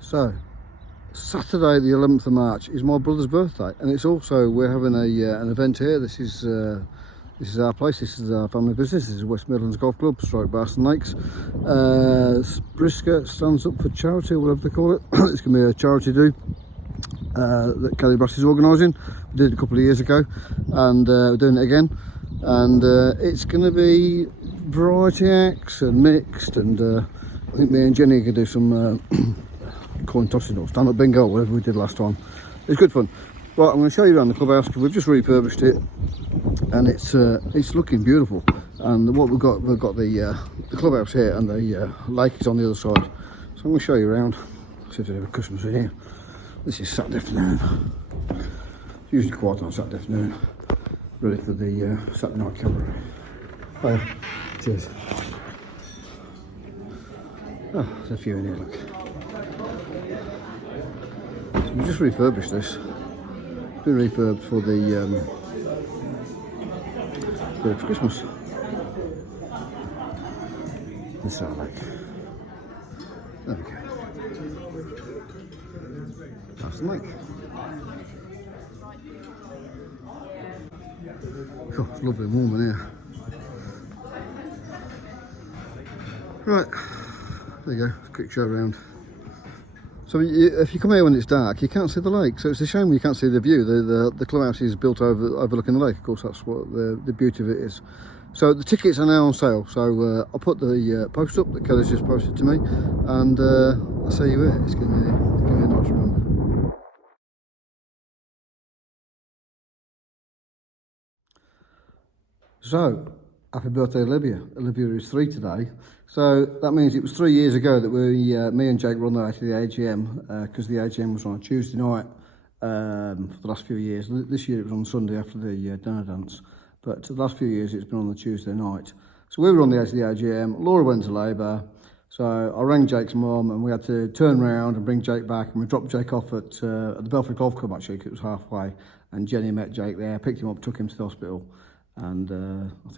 So, Saturday the 11th of March is my brother's birthday, and it's also, we're having an event here. This is our place, this is our family business, this is West Midlands Golf Club, stroke Barston Lakes. Brisker stands up for charity, or whatever they call it. It's going to be a charity do that Kelly Brass is organising. We did it a couple of years ago, and we're doing it again. And it's going to be variety acts and mixed, and I think me and Jenny are going to do some coin tossing or stand-up bingo, whatever we did last time. It's good fun. Right, I'm going to show you around the clubhouse because we've just refurbished it, and it's looking beautiful. And what we've got the clubhouse here, and the lake is on the other side. So I'm going to show you around. See if there's any customers in here. This is Saturday afternoon. It's usually quiet on Saturday afternoon, ready for the Saturday night cabaret. Oh, cheers. Oh, there's a few in here, look. So we just refurbished this. It's been refurbed for the for Christmas. This is our lake. There we go. That's the lake. Oh, it's lovely and warm in here. Right, there you go, quick show around. So if you come here when it's dark, you can't see the lake, so it's a shame you can't see the view. The clubhouse is built overlooking the lake. Of course, that's what the beauty of it is. So the tickets are now on sale, so I'll put the post up that Kelly's just posted to me, and I'll see you here. It's going to be a nice remember. So, happy birthday, Olivia. Olivia is 3 today. So that means it was 3 years ago that me and Jake were on the way to the AGM, because the AGM was on a Tuesday night for the last few years. This year it was on Sunday after the dinner dance, but the last few years it's been on the Tuesday night. So we were on the way to the AGM, Laura went to labour, so I rang Jake's mum and we had to turn round and bring Jake back, and we dropped Jake off at the Belfry Golf Club actually, because it was halfway, and Jenny met Jake there, picked him up, took him to the hospital. And I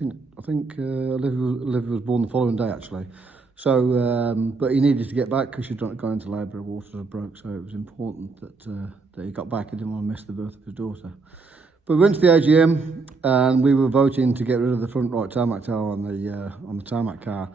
think Olivia was born the following day actually. So, but he needed to get back because she'd gone into labour, her waters had broke, so it was important that he got back. He didn't want to miss the birth of his daughter. But we went to the AGM and we were voting to get rid of the front right tarmac tire on the tarmac car.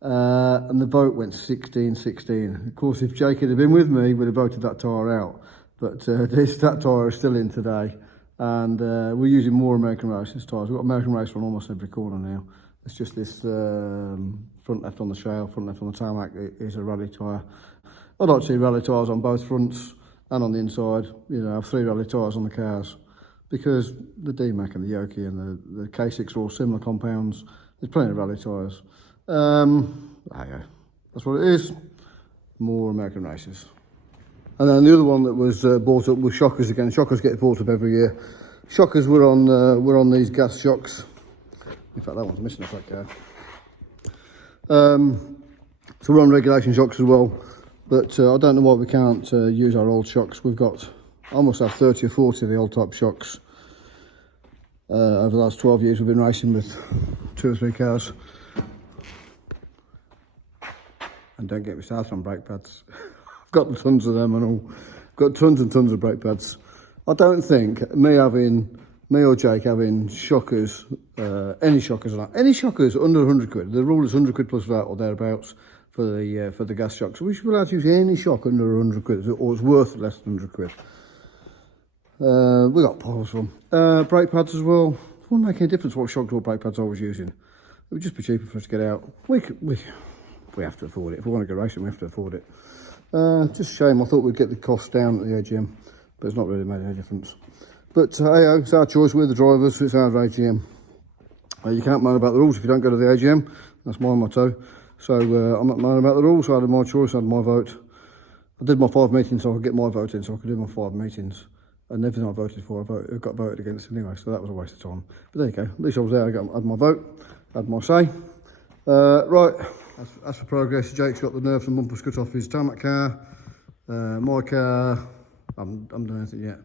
And the vote went 16-16. Of course, if Jake had been with me, we'd have voted that tyre out. But that tyre is still in today. And we're using more American Racers tyres. We've got American Racer on almost every corner now. It's just this front left on the shale, front left on the tarmac is a rally tyre. I'd like to see rally tyres on both fronts and on the inside. You know, have 3 rally tyres on the cars, because the DMAC and the Yoki and the K6 are all similar compounds. There's plenty of rally tyres. That's what it is. More American Racers. And then the other one that was bought up was shockers again. Shockers get bought up every year. Shockers were on these gas shocks. In fact, that one's missing a flat car. So we're on regulation shocks as well. But I don't know why we can't use our old shocks. We've got almost 30 or 40 of the old type shocks. Over the last 12 years we've been racing with 2 or 3 cars. And don't get me started on brake pads. Got tons of them and all. Got tons and tons of brake pads. I don't think me or Jake having shockers, any shockers under 100 quid. The rule is 100 quid plus VAT or thereabouts for the gas shocks. So we should be allowed to use any shock under 100 quid, or it's worth less than 100 quid. We got piles of them. Brake pads as well. It wouldn't make any difference what shocks or brake pads I was using. It would just be cheaper for us to get out. We have to afford it. If we want to go racing, we have to afford it. Just a shame. I thought we'd get the cost down at the AGM, but it's not really made any difference. But hey, it's our choice. We're the drivers, so it's our AGM. You can't moan about the rules if you don't go to the AGM. That's my motto. So I'm not moaning about the rules. I had my choice. I had my vote. I did my 5 meetings so I could get my vote in, so I could do my 5 meetings. And everything I voted for, I got voted against anyway. So that was a waste of time. But there you go. At least I was there. I had my vote. I had my say. Right. As for progress, Jake's got the nerves and bumpers cut off his tarmac car. My car, I haven't done anything yet,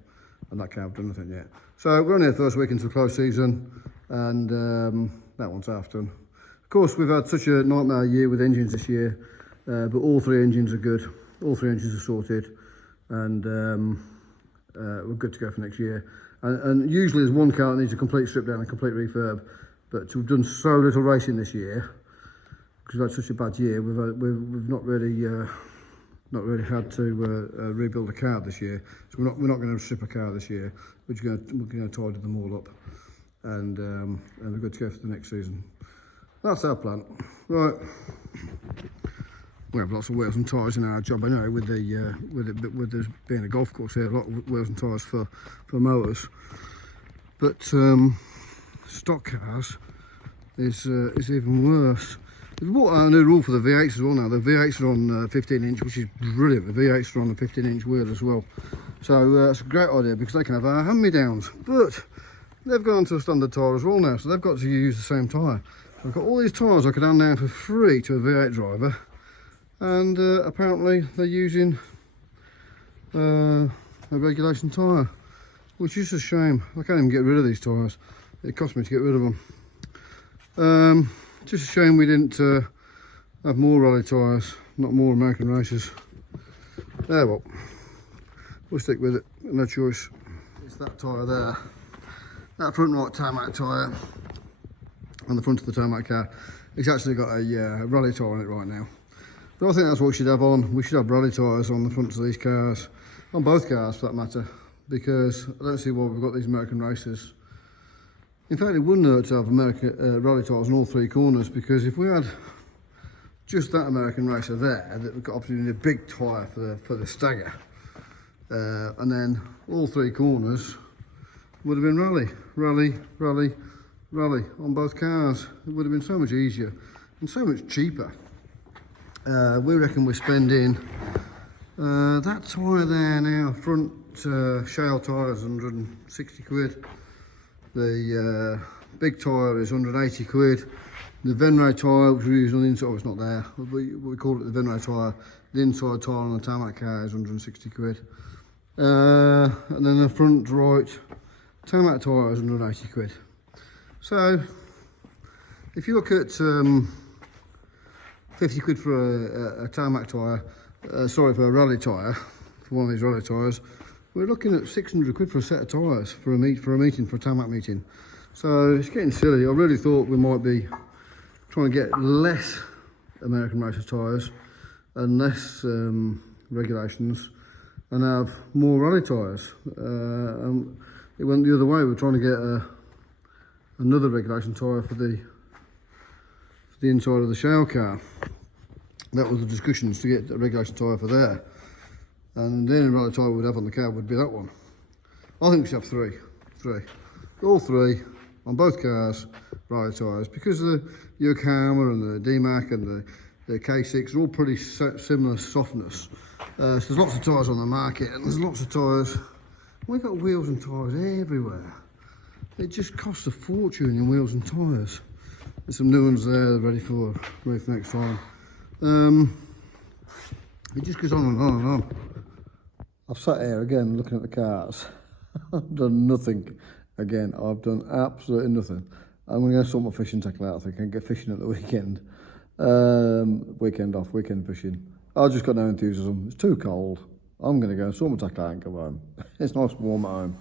and that car I've done nothing yet. So we're only the first week into the close season, and that one's half done. Of course, we've had such a nightmare year with engines this year, but all 3 engines are good. all 3 engines are sorted, and we're good to go for next year. And usually there's one car that needs a complete strip down and complete refurb, but we've done so little racing this year because we've had such a bad year. We've not really had to rebuild a car this year, so we're not going to strip a car this year. We're going to tidy them all up, and we're good to go for the next season. That's our plan. Right, we have lots of wheels and tyres in our job anyway. With there being a golf course here, a lot of wheels and tyres for mowers. But stock cars is even worse. We've bought a new rule for the V8s as well now. The V8s are on 15 inch, which is brilliant. The V8s are on a 15 inch wheel as well. So it's a great idea because they can have our hand-me-downs. But they've gone to a standard tyre as well now, so they've got to use the same tyre. So I've got all these tyres I could hand down for free to a V8 driver, and apparently they're using a regulation tyre, which is a shame. I can't even get rid of these tyres. It cost me to get rid of them. Just a shame we didn't have more rally tyres, not more American races. Well, we'll stick with it, no choice. It's that tyre there, that front right tarmac tyre on the front of the tarmac car. It's actually got a rally tyre on it right now. But I think that's what we should have on. We should have rally tyres on the fronts of these cars, on both cars for that matter, because I don't see why we've got these American races. In fact, it wouldn't hurt to have American rally tyres on all 3 corners, because if we had just that American racer there, that we've got obviously a big tyre for the stagger, and then all 3 corners would have been rally on both cars. It would have been so much easier and so much cheaper. We reckon we're spending that tyre there now, front shale tyre is 160 quid. The big tyre is 180 quid. The Venray tyre, which we use on the inside, it's not there. We call it the Venray tyre. The inside tyre on the tarmac car is 160 quid. And then the front right tarmac tyre is 180 quid. So if you look at 50 quid for a tarmac tyre, for a rally tyre, for one of these rally tyres, we're looking at 600 quid for a set of tyres for a tarmac meeting. So it's getting silly. I really thought we might be trying to get less American racer tyres and less regulations and have more rally tyres. It went the other way. We're trying to get another regulation tyre for the inside of the shale car. That was the discussions, to get a regulation tyre for there. And the only rally tyre we'd have on the car would be that one. I think we should have three. All 3 on both cars, rally tyres, because the Yokohama and the DMAC and the K6 are all pretty similar softness. So there's lots of tyres on the market, and there's lots of tyres. We've got wheels and tyres everywhere. It just costs a fortune in wheels and tyres. There's some new ones there, ready for next time. It just goes on and on and on. I've sat here again looking at the cars. I've done nothing again. I've done absolutely nothing. I'm going to go sort my fishing tackle out, I think, and get fishing at the weekend. Weekend off, weekend fishing. I've just got no enthusiasm. It's too cold. I'm going to go sort my tackle out and go home. It's nice and warm at home.